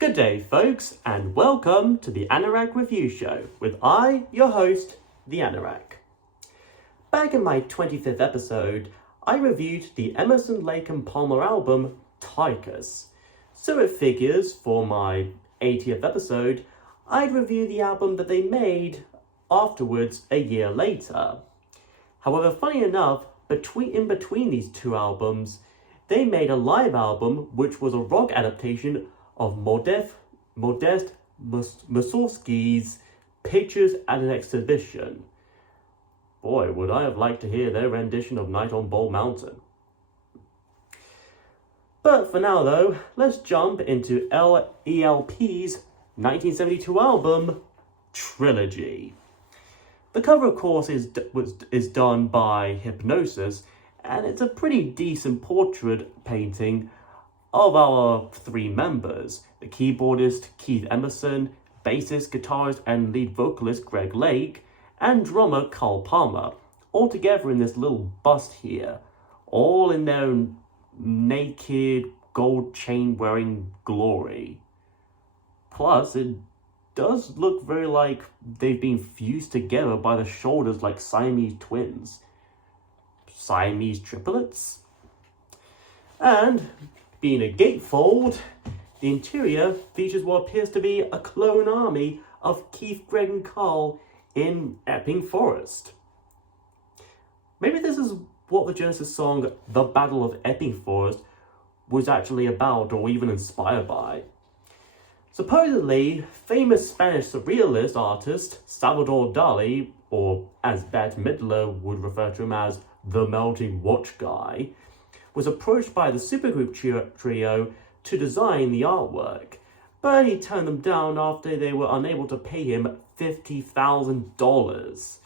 Good day, folks, and welcome to the Anorak Review Show with I, your host, the Anorak. Back in my 25th episode, I reviewed the Emerson, Lake and Palmer album, Tychus. So it figures, for my 80th episode, I'd review the album that they made afterwards a year later. However, funny enough, in between these two albums, they made a live album which was a rock adaptation of Modest Mussorgsky's Pictures at an Exhibition. Boy, would I have liked to hear their rendition of Night on Bald Mountain. But for now though, let's jump into ELP's 1972 album, Trilogy. The cover, of course, is done by Hypnosis, and it's a pretty decent portrait painting of our three members, the keyboardist Keith Emerson, bassist, guitarist, and lead vocalist Greg Lake, and drummer Carl Palmer, all together in this little bust here, all in their naked, gold chain-wearing glory. Plus, it does look very like they've been fused together by the shoulders like Siamese twins. Siamese triplets? And, being a gatefold, the interior features what appears to be a clone army of Keith, Greg, and Carl in Epping Forest. Maybe this is what the Genesis song The Battle of Epping Forest was actually about, or even inspired by. Supposedly, famous Spanish surrealist artist Salvador Dali, or as Bette Midler would refer to him as the Melting Watch Guy, was approached by the supergroup trio to design the artwork, but he turned them down after they were unable to pay him $50,000.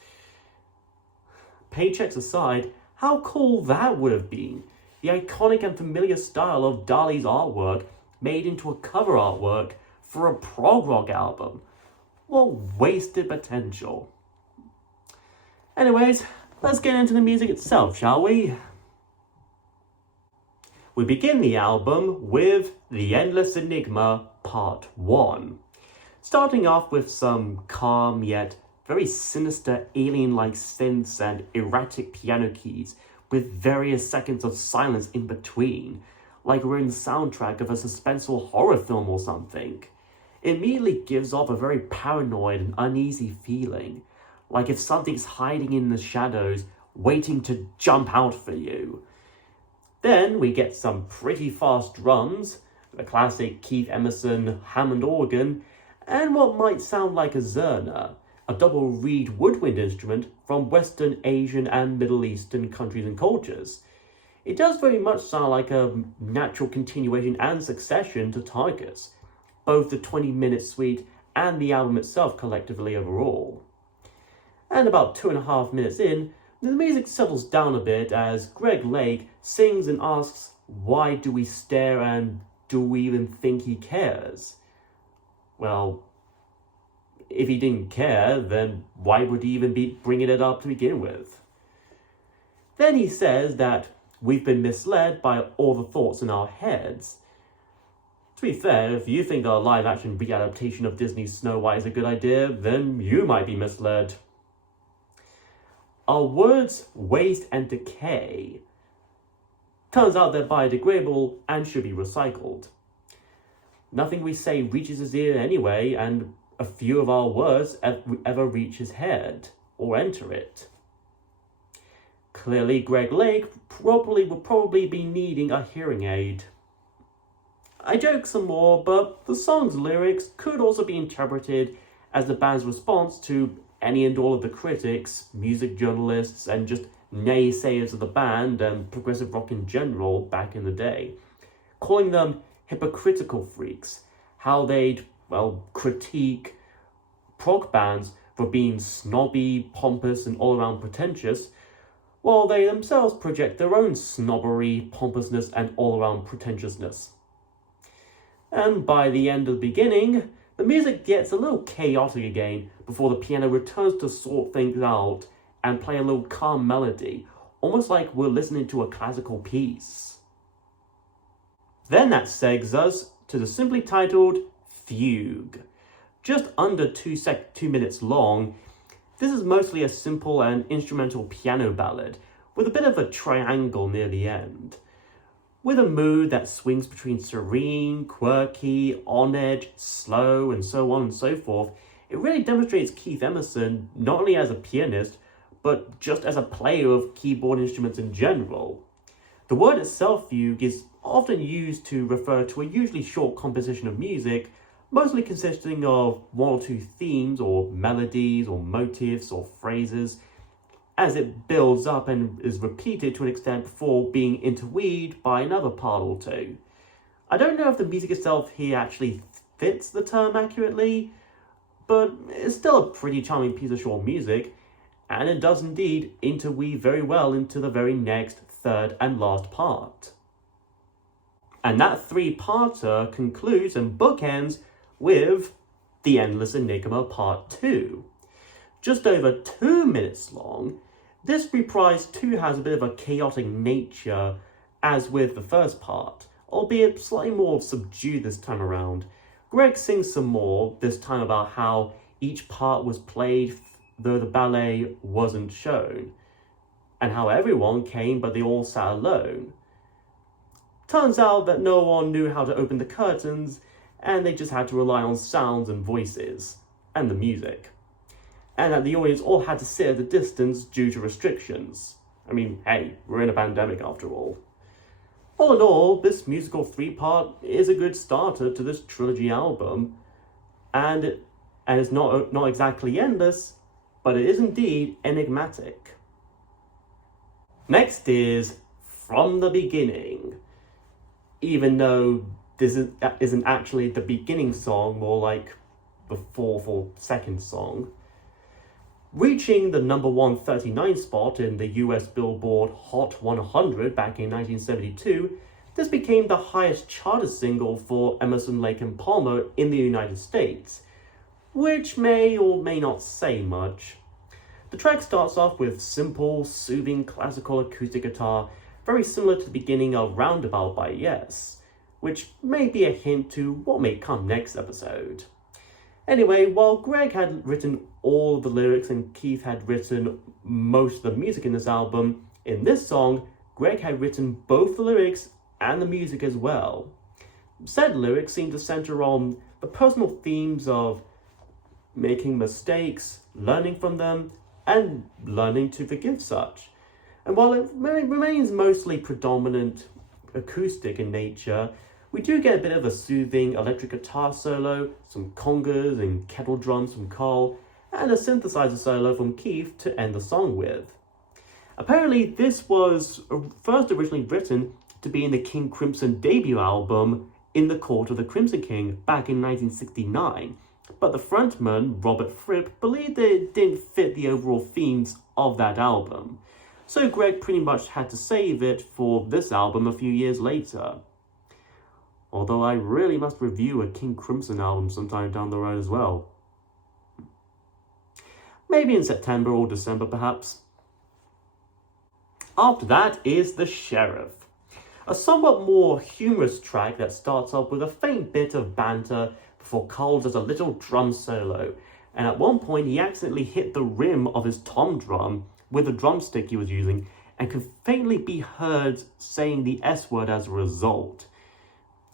Paychecks aside, how cool that would have been. The iconic and familiar style of Dali's artwork made into a cover artwork for a prog rock album. What wasted potential. Anyways, let's get into the music itself, shall we? We begin the album with The Endless Enigma Part 1. Starting off with some calm yet very sinister alien-like synths and erratic piano keys with various seconds of silence in between, like we're in the soundtrack of a suspenseful horror film or something. It immediately gives off a very paranoid and uneasy feeling, like if something's hiding in the shadows, waiting to jump out for you. Then we get some pretty fast drums, the classic Keith Emerson Hammond organ, and what might sound like a zurna, a double reed woodwind instrument from Western, Asian, and Middle Eastern countries and cultures. It does very much sound like a natural continuation and succession to Tychus, both the 20-minute suite and the album itself collectively overall. And about 2.5 minutes in, the music settles down a bit as Greg Lake sings and asks, why do we stare and do we even think he cares? Well, if he didn't care, then why would he even be bringing it up to begin with? Then he says that we've been misled by all the thoughts in our heads. To be fair, if you think a live-action readaptation of Disney's Snow White is a good idea, then you might be misled. Our words waste and decay. Turns out they're biodegradable and should be recycled. Nothing we say reaches his ear anyway, and a few of our words ever reach his head or enter it. Clearly, Greg Lake will probably be needing a hearing aid. I joke some more, but the song's lyrics could also be interpreted as the band's response to any and all of the critics, music journalists, and just naysayers of the band and progressive rock in general back in the day, calling them hypocritical freaks, how they'd, critique prog bands for being snobby, pompous, and all-around pretentious, while they themselves project their own snobbery, pompousness, and all-around pretentiousness. And by the end of the beginning, the music gets a little chaotic again before the piano returns to sort things out and play a little calm melody, almost like we're listening to a classical piece. Then that segs us to the simply titled Fugue. Just under 2 minutes long, this is mostly a simple and instrumental piano ballad with a bit of a triangle near the end. With a mood that swings between serene, quirky, on edge, slow, and so on and so forth, it really demonstrates Keith Emerson not only as a pianist, but just as a player of keyboard instruments in general. The word itself, fugue, is often used to refer to a usually short composition of music, mostly consisting of one or two themes or melodies or motifs or phrases, as it builds up and is repeated to an extent before being interweaved by another part or two. I don't know if the music itself here actually fits the term accurately, but it's still a pretty charming piece of short music, and it does indeed interweave very well into the very next, third and last part. And that three-parter concludes and bookends with The Endless Enigma Part 2. Just over 2 minutes long, this reprise too has a bit of a chaotic nature as with the first part, albeit slightly more subdued this time around. Greg sings some more, this time about how each part was played though the ballet wasn't shown, and how everyone came but they all sat alone. Turns out that no one knew how to open the curtains, and they just had to rely on sounds and voices, and the music. And that the audience all had to sit at a distance due to restrictions. I mean, hey, we're in a pandemic after all. All in all, this musical three-part is a good starter to this Trilogy album, and it's not exactly endless, but it is indeed enigmatic. Next is From the Beginning. Even though this isn't actually the beginning song, more like the fourth or second song. Reaching the number 139 spot in the US Billboard Hot 100 back in 1972, this became the highest charted single for Emerson, Lake and Palmer in the United States, which may or may not say much. The track starts off with simple, soothing classical acoustic guitar, very similar to the beginning of Roundabout by Yes, which may be a hint to what may come next episode. Anyway, while Greg had written all of the lyrics and Keith had written most of the music in this album, in this song, Greg had written both the lyrics and the music as well. Said lyrics seem to center on the personal themes of making mistakes, learning from them, and learning to forgive such. And while it remains mostly predominant acoustic in nature, we do get a bit of a soothing electric guitar solo, some congas and kettle drums from Carl, and a synthesizer solo from Keith to end the song with. Apparently, this was first originally written to be in the King Crimson debut album, In the Court of the Crimson King, back in 1969, but the frontman, Robert Fripp, believed that it didn't fit the overall themes of that album, so Greg pretty much had to save it for this album a few years later. Although I really must review a King Crimson album sometime down the road as well. Maybe in September or December perhaps. After that is The Sheriff, a somewhat more humorous track that starts off with a faint bit of banter before Carl does a little drum solo, and at one point he accidentally hit the rim of his tom drum with the drumstick he was using and could faintly be heard saying the S word as a result.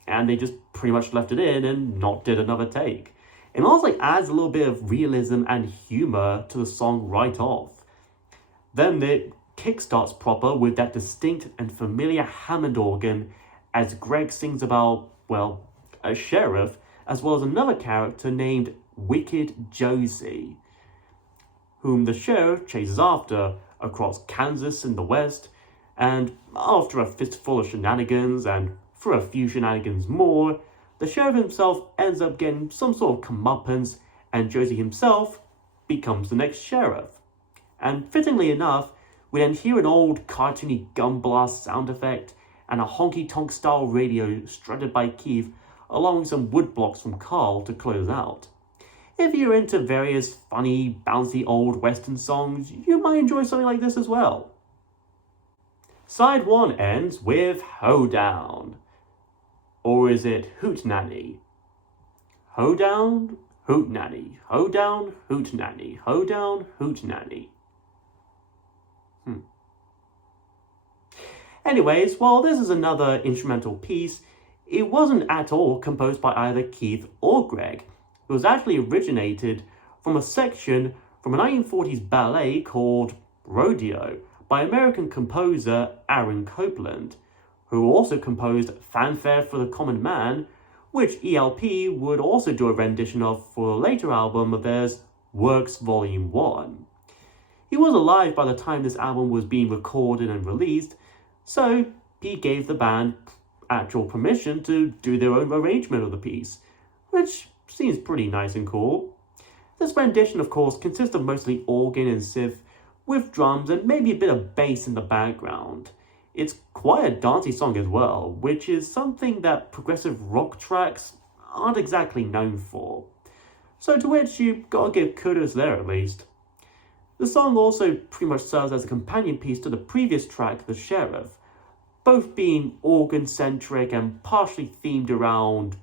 And they just pretty much left it in and not did another take. It almost adds a little bit of realism and humor to the song right off. Then it kickstarts proper with that distinct and familiar Hammond organ as Greg sings about, well, a sheriff, as well as another character named Wicked Josie, whom the sheriff chases after across Kansas in the west, and after a fistful of shenanigans and for a few shenanigans more, the sheriff himself ends up getting some sort of comeuppance, and Josie himself becomes the next sheriff. And fittingly enough, we then hear an old cartoony gun blast sound effect and a honky-tonk style radio strutted by Keith, along with some wood blocks from Carl to close out. If you're into various funny, bouncy old western songs, you might enjoy something like this as well. Side 1 ends with Hoedown. Or is it Hootenanny? Ho down, hoot nanny. Ho down, hoot nanny. Ho down, hoot nanny. Anyways, while this is another instrumental piece, it wasn't at all composed by either Keith or Greg. It was actually originated from a section from a 1940s ballet called Rodeo by American composer Aaron Copland, who also composed Fanfare for the Common Man, which ELP would also do a rendition of for a later album of theirs, Works Volume 1. He was alive by the time this album was being recorded and released, so he gave the band actual permission to do their own arrangement of the piece, which seems pretty nice and cool. This rendition, of course, consists of mostly organ and synth, with drums and maybe a bit of bass in the background. It's quite a dancey song as well, which is something that progressive rock tracks aren't exactly known for. So to which you gotta give kudos there at least. The song also pretty much serves as a companion piece to the previous track, The Sheriff, both being organ-centric and partially themed around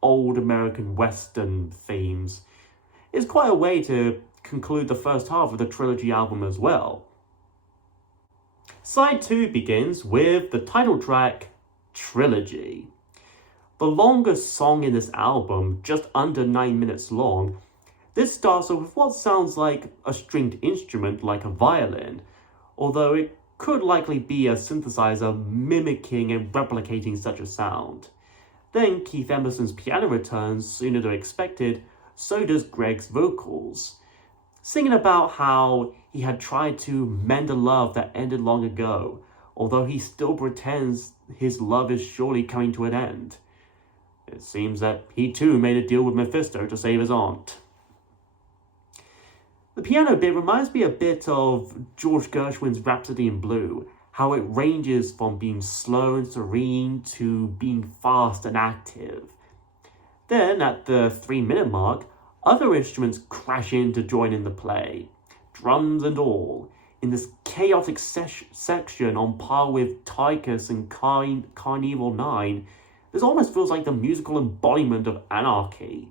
old American Western themes. It's quite a way to conclude the first half of the Trilogy album as well. Side 2 begins with the title track, Trilogy. The longest song in this album, just under 9 minutes long, this starts off with what sounds like a stringed instrument like a violin, although it could likely be a synthesizer mimicking and replicating such a sound. Then Keith Emerson's piano returns sooner than expected, so does Greg's vocals, singing about how he had tried to mend a love that ended long ago, although he still pretends his love is surely coming to an end. It seems that he too made a deal with Mephisto to save his aunt. The piano bit reminds me a bit of George Gershwin's Rhapsody in Blue, how it ranges from being slow and serene to being fast and active. Then, at the 3-minute mark, other instruments crash in to join in the play, drums and all, in this chaotic section on par with Tychus and Carnival 9. This almost feels like the musical embodiment of anarchy.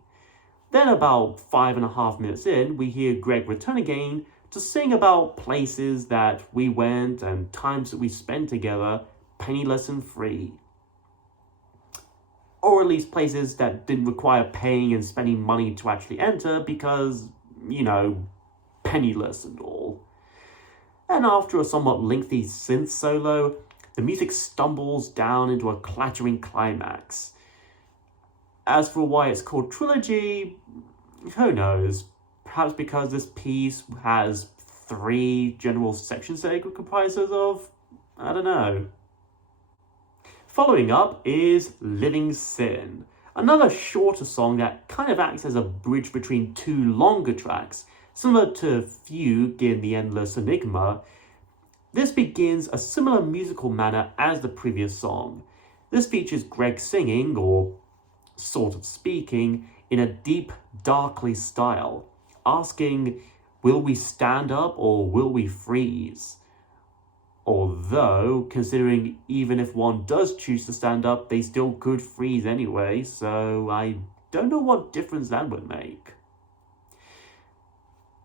Then about 5.5 minutes in, we hear Greg return again to sing about places that we went and times that we spent together, penniless and free. Or at least places that didn't require paying and spending money to actually enter because, penniless and all. And after a somewhat lengthy synth solo, the music stumbles down into a clattering climax. As for why it's called Trilogy, who knows? Perhaps because this piece has 3 general sections that it comprises of? I don't know. Following up is Living Sin, another shorter song that kind of acts as a bridge between 2 longer tracks, similar to Fugue in the endless Enigma. This begins a similar musical manner as the previous song. This features Greg singing, or sort of speaking, in a deep, darkly style, asking, will we stand up or will we freeze? Although, considering even if one does choose to stand up, they still could freeze anyway, so I don't know what difference that would make.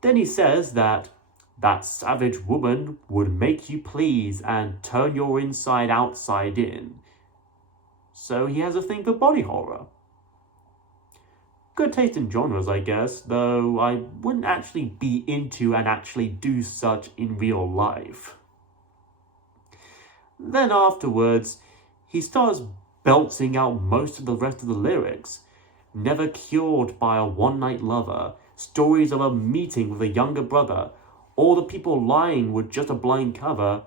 Then he says that savage woman would make you please and turn your inside outside in. So he has a thing for body horror. Good taste in genres, I guess, though I wouldn't actually be into and actually do such in real life. Then afterwards, he starts belting out most of the rest of the lyrics. Never cured by a one-night lover, stories of a meeting with a younger brother, all the people lying with just a blind cover,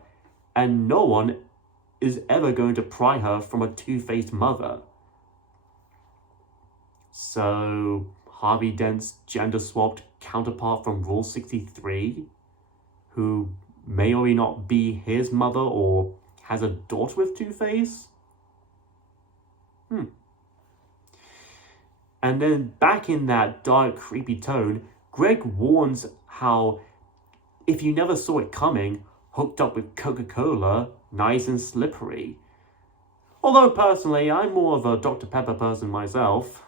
and no one is ever going to pry her from a two-faced mother. So, Harvey Dent's gender-swapped counterpart from Rule 63, who may or may not be his mother or has a daughter with Two-Face? And then back in that dark, creepy tone, Greg warns how if you never saw it coming, hooked up with Coca-Cola, nice and slippery. Although personally, I'm more of a Dr. Pepper person myself.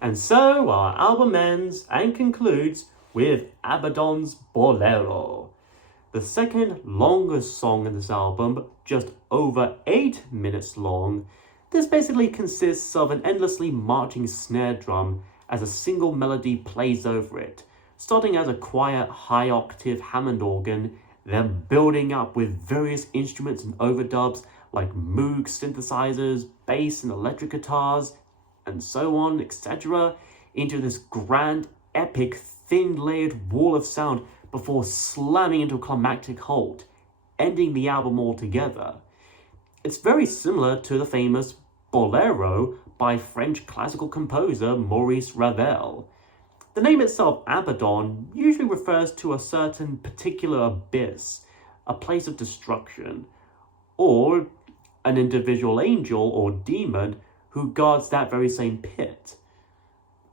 And so our album ends and concludes with Abaddon's Bolero. The second longest song in this album, just over 8 minutes long. This basically consists of an endlessly marching snare drum as a single melody plays over it, starting as a quiet high-octave Hammond organ, then building up with various instruments and overdubs like Moog synthesizers, bass and electric guitars, and so on, etc., into this grand, epic, thin-layered wall of sound before slamming into a climactic halt, ending the album altogether. It's very similar to the famous Bolero by French classical composer Maurice Ravel. The name itself, Abaddon, usually refers to a certain particular abyss, a place of destruction, or an individual angel or demon who guards that very same pit.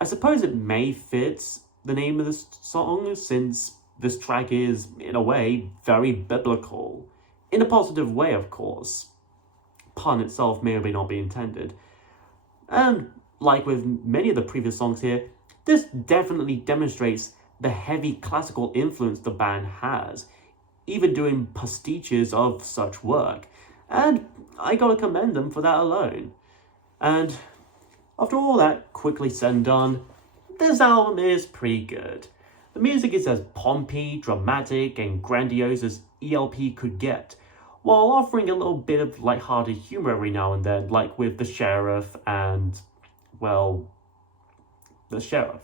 I suppose it may fit the name of this song, since this track is, in a way, very biblical. In a positive way, of course. Pun itself may or may not be intended. And, like with many of the previous songs here, this definitely demonstrates the heavy classical influence the band has, even doing pastiches of such work. And I gotta commend them for that alone. And after all that quickly said and done, this album is pretty good. The music is as pompy, dramatic, and grandiose as ELP could get, while offering a little bit of lighthearted humor every now and then, like with The Sheriff and, well, The Sheriff.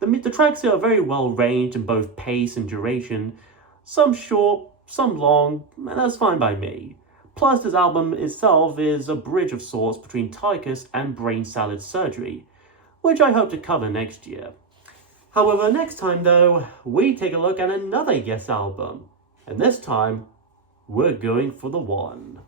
The tracks are very well ranged in both pace and duration, some short, some long, and that's fine by me. Plus, this album itself is a bridge of sorts between Tychus and brain salad surgery, which I hope to cover next year. However, next time though, we take a look at another Yes album, and this time, we're going for the one.